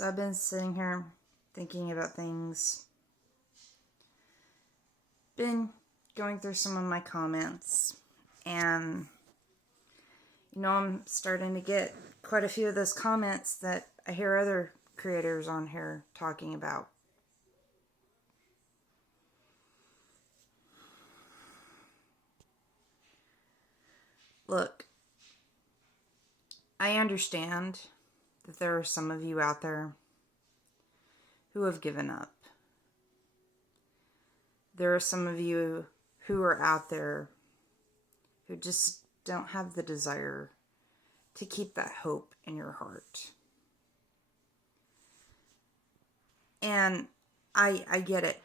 So I've been sitting here thinking about things. Been going through some of my comments. And, I'm starting to get quite a few of those comments that I hear other creators on here talking about. Look, I understand that there are some of you out there who have given up. There are some of you who are out there who just don't have the desire to keep that hope in your heart. And I get it.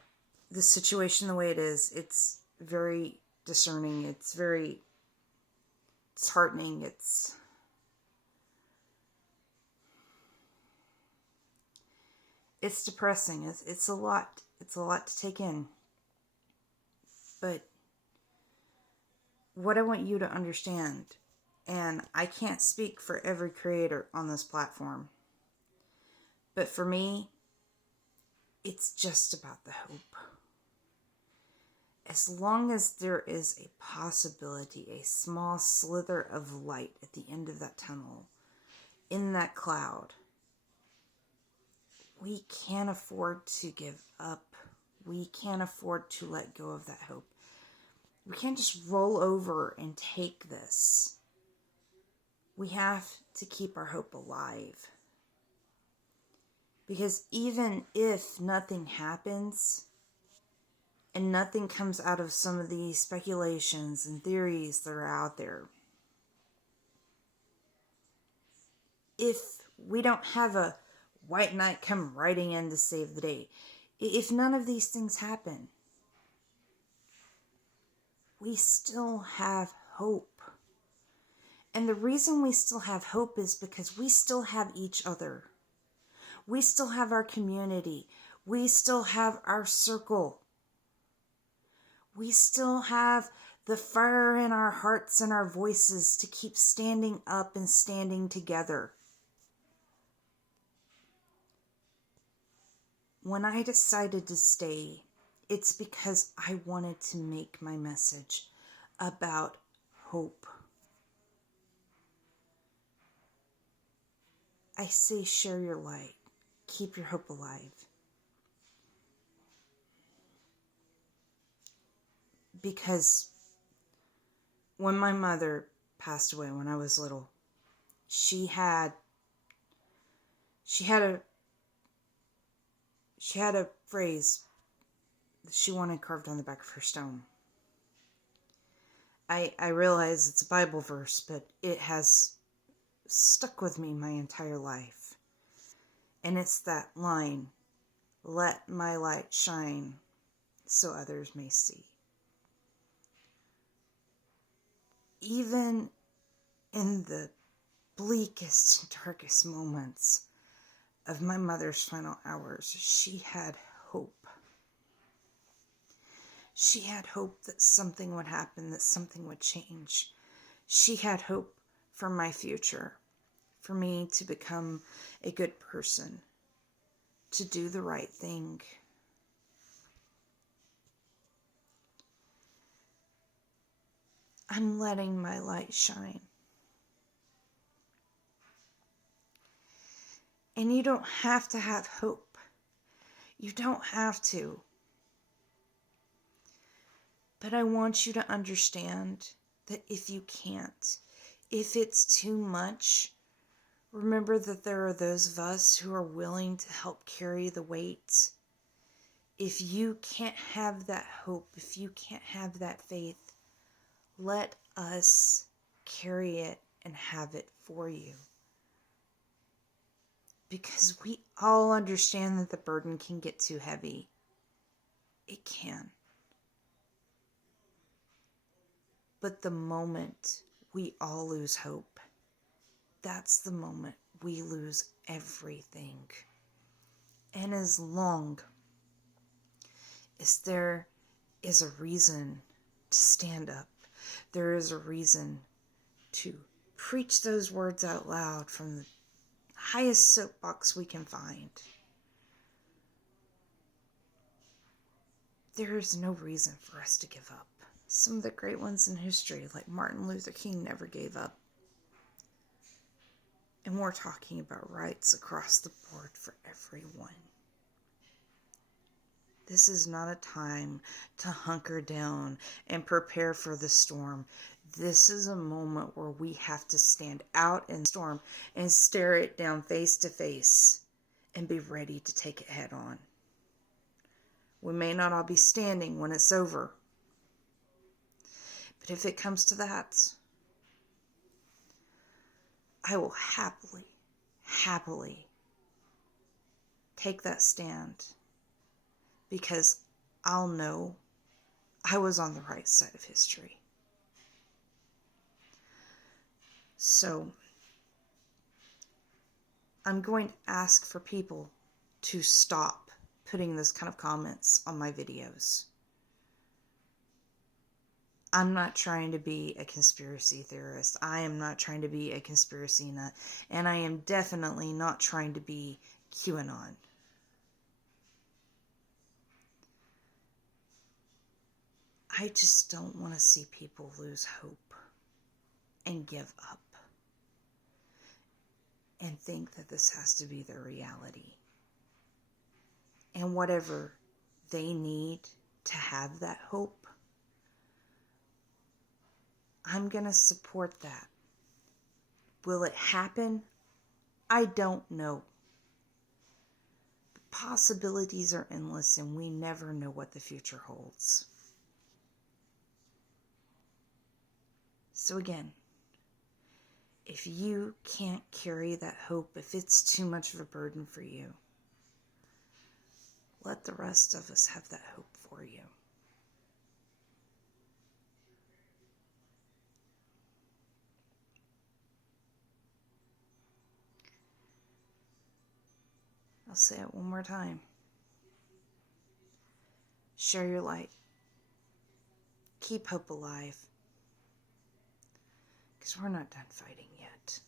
The situation the way it is, it's very discerning. It's very disheartening. It's depressing. It's a lot. It's a lot to take in. But what I want you to understand, and I can't speak for every creator on this platform, but for me, it's just about the hope. As long as there is a possibility, a small slither of light at the end of that tunnel, in that cloud, we can't afford to give up. We can't afford to let go of that hope. We can't just roll over and take this. We have to keep our hope alive. Because even if nothing happens, and nothing comes out of some of these speculations and theories that are out there, if we don't have a white knight come riding in to save the day, if none of these things happen, we still have hope. And the reason we still have hope is because we still have each other. We still have our community. We still have our circle. We still have the fire in our hearts and our voices to keep standing up and standing together. When I decided to stay, it's because I wanted to make my message about hope. I say share your light. Keep your hope alive. Because when my mother passed away when I was little, she had a phrase that she wanted carved on the back of her stone. I realize it's a Bible verse, but it has stuck with me my entire life. And it's that line, "Let my light shine so others may see." Even in the bleakest, darkest moments of my mother's final hours, she had hope. She had hope that something would happen, that something would change. She had hope for my future, for me to become a good person, to do the right thing. I'm letting my light shine. And you don't have to have hope. You don't have to. But I want you to understand that if you can't, if it's too much, remember that there are those of us who are willing to help carry the weight. If you can't have that hope, if you can't have that faith, let us carry it and have it for you. Because we all understand that the burden can get too heavy. It can. But the moment we all lose hope, that's the moment we lose everything. And as long as there is a reason to stand up, there is a reason to preach those words out loud from the highest soapbox we can find. There is no reason for us to give up. Some of the great ones in history, like Martin Luther King, never gave up. And we're talking about rights across the board for everyone. This is not a time to hunker down and prepare for the storm. This is a moment where we have to stand out in the storm and stare it down face to face and be ready to take it head on. We may not all be standing when it's over, but if it comes to that, I will happily take that stand, because I'll know I was on the right side of history. So I'm going to ask for people to stop putting this kind of comments on my videos. I'm not trying to be a conspiracy theorist. I am not trying to be a conspiracy nut. And I am definitely not trying to be QAnon. I just don't want to see people lose hope and give up and think that this has to be their reality. And whatever they need to have that hope, I'm going to support that. Will it happen? I don't know. The possibilities are endless, and we never know what the future holds. So again, if you can't carry that hope, if it's too much of a burden for you, let the rest of us have that hope for you. I'll say it one more time. Share your light. Keep hope alive. Because we're not done fighting yet.